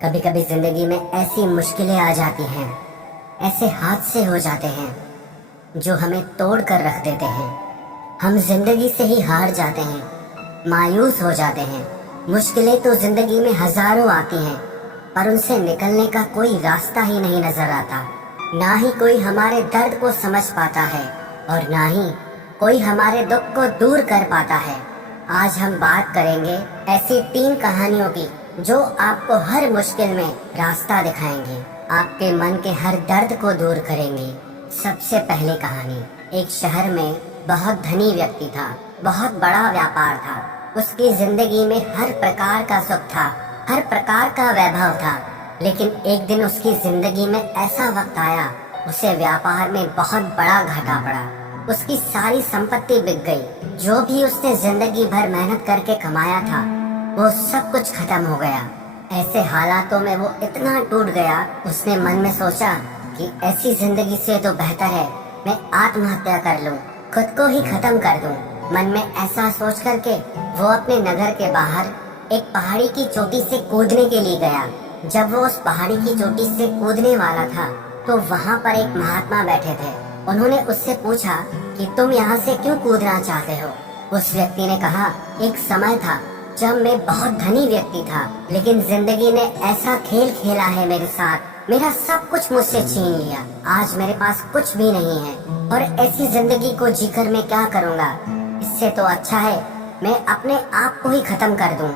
कभी कभी जिंदगी में ऐसी मुश्किलें आ जाती हैं, ऐसे हादसे हो जाते हैं जो हमें तोड़ कर रख देते हैं। हम जिंदगी से ही हार जाते हैं, मायूस हो जाते हैं। मुश्किलें तो जिंदगी में हजारों आती हैं, पर उनसे निकलने का कोई रास्ता ही नहीं नजर आता। ना ही कोई हमारे दर्द को समझ पाता है और ना ही कोई हमारे दुख को दूर कर पाता है। आज हम बात करेंगे ऐसी 3 कहानियों की जो आपको हर मुश्किल में रास्ता दिखाएंगे, आपके मन के हर दर्द को दूर करेंगे। सबसे पहली कहानी। एक शहर में बहुत धनी व्यक्ति था, बहुत बड़ा व्यापार था। उसकी जिंदगी में हर प्रकार का सुख था, हर प्रकार का वैभव था। लेकिन एक दिन उसकी जिंदगी में ऐसा वक्त आया, उसे व्यापार में बहुत बड़ा घाटा पड़ा। उसकी सारी संपत्ति बिक गई। जो भी उसने जिंदगी भर मेहनत करके कमाया था, वो सब कुछ खत्म हो गया। ऐसे हालातों में वो इतना टूट गया, उसने मन में सोचा कि ऐसी जिंदगी से तो बेहतर है मैं आत्महत्या कर लूं, खुद को ही खत्म कर दूं। मन में ऐसा सोच करके वो अपने नगर के बाहर एक पहाड़ी की चोटी से कूदने के लिए गया। जब वो उस पहाड़ी की चोटी से कूदने वाला था तो वहाँ पर एक महात्मा बैठे थे। उन्होंने उससे पूछा कि तुम यहाँ से क्यों कूदना चाहते हो। उस व्यक्ति ने कहा, एक समय था जब मैं बहुत धनी व्यक्ति था, लेकिन जिंदगी ने ऐसा खेल खेला है मेरे साथ, मेरा सब कुछ मुझसे छीन लिया। आज मेरे पास कुछ भी नहीं है और ऐसी जिंदगी को जीकर मैं क्या करूँगा। इससे तो अच्छा है मैं अपने आप को ही खत्म कर दूं।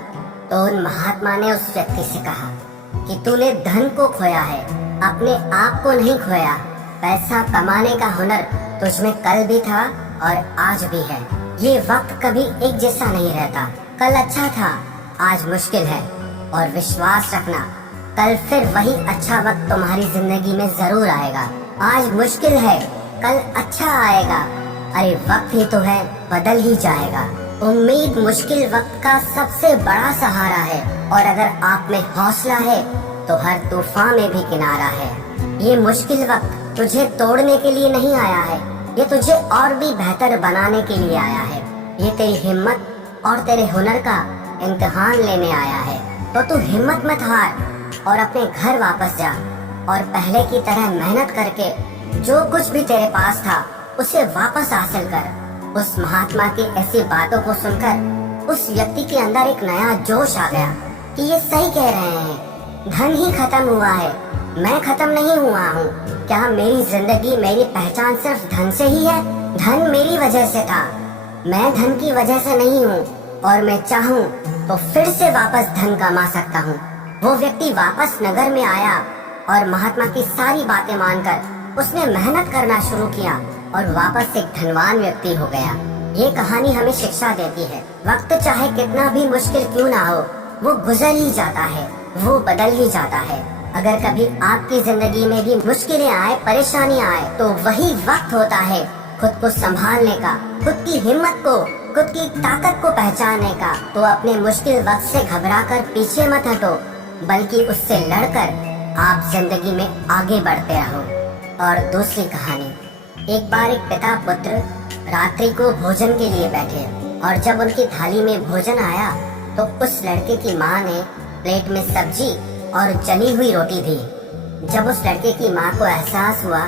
तो उन महात्मा ने उस व्यक्ति से कहा कि तूने धन को खोया है, अपने आप को नहीं खोया। पैसा कमाने का हुनर तुझमें कल भी था और आज भी है। ये वक्त कभी एक जैसा नहीं रहता। कल अच्छा था, आज मुश्किल है। और विश्वास रखना, कल फिर वही अच्छा वक्त तुम्हारी जिंदगी में जरूर आएगा। आज मुश्किल है, कल अच्छा आएगा। अरे वक्त ही तो है, बदल ही जाएगा। उम्मीद मुश्किल वक्त का सबसे बड़ा सहारा है, और अगर आप में हौसला है तो हर तूफान में भी किनारा है। ये मुश्किल वक्त तुझे तोड़ने के लिए नहीं आया है, ये तुझे और भी बेहतर बनाने के लिए आया है। ये तेरी हिम्मत और तेरे हुनर का इम्तिहान लेने आया है। तो तू हिम्मत मत हार और अपने घर वापस जा और पहले की तरह मेहनत करके जो कुछ भी तेरे पास था उसे वापस हासिल कर। उस महात्मा की ऐसी बातों को सुनकर उस व्यक्ति के अंदर एक नया जोश आ गया कि ये सही कह रहे हैं, धन ही खत्म हुआ है, मैं खत्म नहीं हुआ हूँ। क्या मेरी जिंदगी, मेरी पहचान सिर्फ धन से ही है? धन मेरी वजह से था, मैं धन की वजह से नहीं हूँ, और मैं चाहूँ तो फिर से वापस धन कमा सकता हूँ। वो व्यक्ति वापस नगर में आया और महात्मा की सारी बातें मानकर उसने मेहनत करना शुरू किया और वापस एक धनवान व्यक्ति हो गया। ये कहानी हमें शिक्षा देती है, वक्त चाहे कितना भी मुश्किल क्यों ना हो, वो गुजर ही जाता है, वो बदल ही जाता है। अगर कभी आपकी जिंदगी में भी मुश्किलें आए, परेशानियां आए, तो वही वक्त होता है खुद को संभालने का, खुद की हिम्मत को, खुद की ताकत को पहचानने का। तो अपने मुश्किल वक्त से घबराकर पीछे मत हटो, बल्कि उससे लड़कर आप जिंदगी में आगे बढ़ते रहो। और दूसरी कहानी। एक बार एक पिता पुत्र रात्रि को भोजन के लिए बैठे, और जब उनकी थाली में भोजन आया तो उस लड़के की माँ ने प्लेट में सब्जी और जली हुई रोटी दी। जब उस लड़के की माँ को एहसास हुआ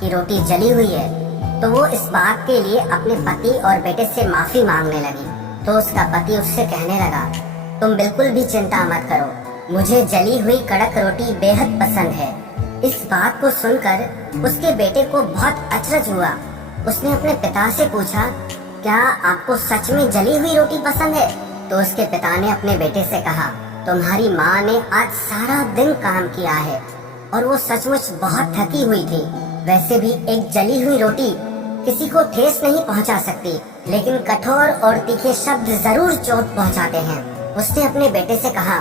कि रोटी जली हुई है, तो वो इस बात के लिए अपने पति और बेटे से माफी मांगने लगी। तो उसका पति उससे कहने लगा, तुम बिल्कुल भी चिंता मत करो, मुझे जली हुई कड़क रोटी बेहद पसंद है। इस बात को सुनकर उसके बेटे को बहुत अचरज हुआ। उसने अपने पिता से पूछा, क्या आपको सच में जली हुई रोटी पसंद है? तो उसके पिता ने अपने बेटे से कहा, तुम्हारी माँ ने आज सारा दिन काम किया है और वो सचमुच बहुत थकी हुई थी। वैसे भी एक जली हुई रोटी किसी को ठेस नहीं पहुंचा सकती, लेकिन कठोर और तीखे शब्द जरूर चोट पहुंचाते हैं। उसने अपने बेटे से कहा,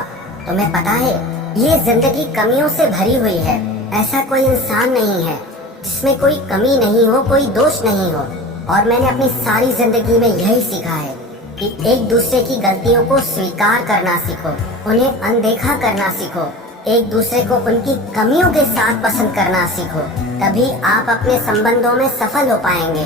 तुम्हें पता है ये जिंदगी कमियों से भरी हुई है। ऐसा कोई इंसान नहीं है जिसमें कोई कमी नहीं हो, कोई दोष नहीं हो। और मैंने अपनी सारी जिंदगी में यही सीखा है कि एक दूसरे की गलतियों को स्वीकार करना सीखो, उन्हें अनदेखा करना सीखो, एक दूसरे को उनकी कमियों के साथ पसंद करना सीखो। तभी आप अपने संबंधों में सफल हो पाएंगे,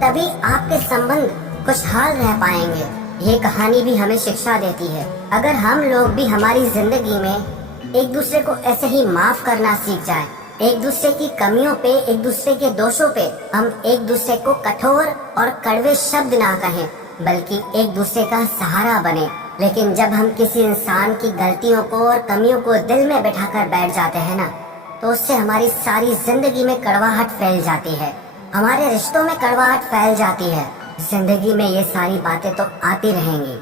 तभी आपके संबंध खुशहाल रह पाएंगे। ये कहानी भी हमें शिक्षा देती है, अगर हम लोग भी हमारी जिंदगी में एक दूसरे को ऐसे ही माफ करना सीख जाए, एक दूसरे की कमियों पे, एक दूसरे के दोषों पे हम एक दूसरे को कठोर और कड़वे शब्द ना कहें, बल्कि एक दूसरे का सहारा बने। लेकिन जब हम किसी इंसान की गलतियों को और कमियों को दिल में बैठाकर बैठ जाते हैं ना, तो उससे हमारी सारी जिंदगी में कड़वाहट फैल जाती है, हमारे रिश्तों में कड़वाहट फैल जाती है। जिंदगी में ये सारी बातें तो आती रहेंगी,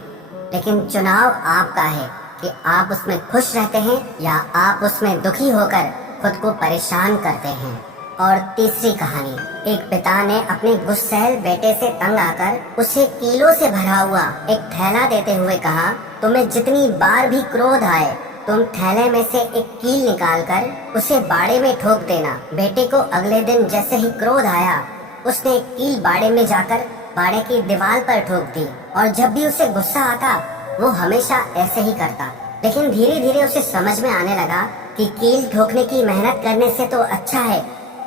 लेकिन चुनाव आपका है कि आप उसमें खुश रहते हैं या आप उसमें दुखी होकर खुद को परेशान करते हैं। और तीसरी कहानी, एक पिता ने अपने गुस्सैल बेटे से तंग आकर उसे कीलों से भरा हुआ एक थैला देते हुए कहा, तुम्हें जितनी बार भी क्रोध आए तुम थैले में से एक कील निकालकर उसे बाड़े में ठोक देना। बेटे को अगले दिन जैसे ही क्रोध आया, उसने एक कील बाड़े में जाकर बाड़े की दीवार पर ठोक दी। और जब भी उसे गुस्सा आता वो हमेशा ऐसे ही करता। लेकिन धीरे धीरे उसे समझ में आने लगा कि कील ठोकने की मेहनत करने से तो अच्छा है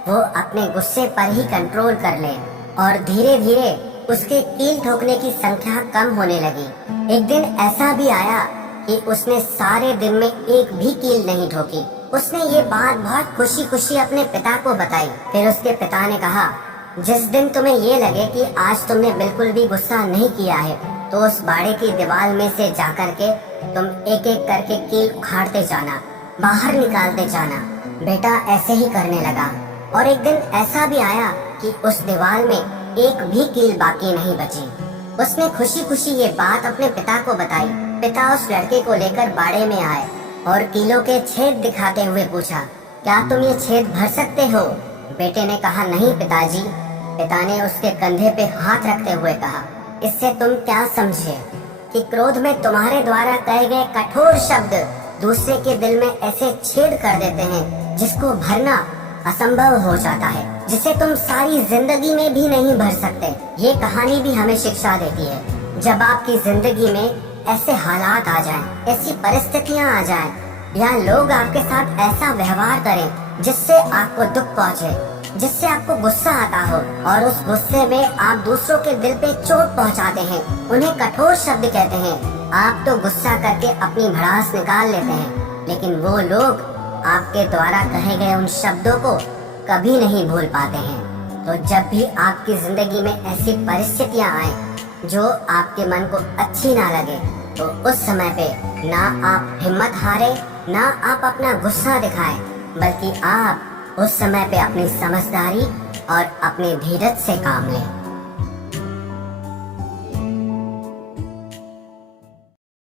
वो अपने गुस्से पर ही कंट्रोल कर ले। और धीरे धीरे उसके कील ठोकने की संख्या कम होने लगी। एक दिन ऐसा भी आया कि उसने सारे दिन में एक भी कील नहीं ठोकी। उसने ये बात बहुत खुशी खुशी अपने पिता को बताई। फिर उसके पिता ने कहा, जिस दिन तुम्हें ये लगे कि आज तुमने बिल्कुल भी गुस्सा नहीं किया है, तो उस बाड़े की दीवार में से जाकर के तुम एक एक करके कील उखाड़ते जाना, बाहर निकालते जाना। बेटा ऐसे ही करने लगा। और एक दिन ऐसा भी आया कि उस दीवार में एक भी कील बाकी नहीं बची। उसने खुशी खुशी ये बात अपने पिता को बताई। पिता उस लड़के को लेकर बाड़े में आए और कीलों के छेद दिखाते हुए पूछा, क्या तुम ये छेद भर सकते हो? बेटे ने कहा, नहीं पिताजी। पिता ने उसके कंधे पे हाथ रखते हुए कहा, इससे तुम क्या समझे कि क्रोध में तुम्हारे द्वारा कहे गए कठोर शब्द दूसरे के दिल में ऐसे छेद कर देते हैं जिसको भरना असंभव हो जाता है, जिसे तुम सारी जिंदगी में भी नहीं भर सकते। ये कहानी भी हमें शिक्षा देती है, जब आपकी जिंदगी में ऐसे हालात आ जाएं, ऐसी परिस्थितियां आ जाएं, या लोग आपके साथ ऐसा व्यवहार करें जिससे आपको दुख पहुंचे, जिससे आपको गुस्सा आता हो, और उस गुस्से में आप दूसरों के दिल पे चोट पहुंचाते हैं, उन्हें कठोर शब्द कहते हैं। आप तो गुस्सा करके अपनी भड़ास निकाल लेते हैं, लेकिन वो लोग आपके द्वारा कहे गए उन शब्दों को कभी नहीं भूल पाते हैं। तो जब भी आपकी जिंदगी में ऐसी परिस्थितियां आए जो आपके मन को अच्छी ना लगे, तो उस समय पे ना आप हिम्मत हारे, ना आप अपना गुस्सा दिखाएं, बल्कि आप उस समय पे अपनी समझदारी और अपने धीरज से काम लें।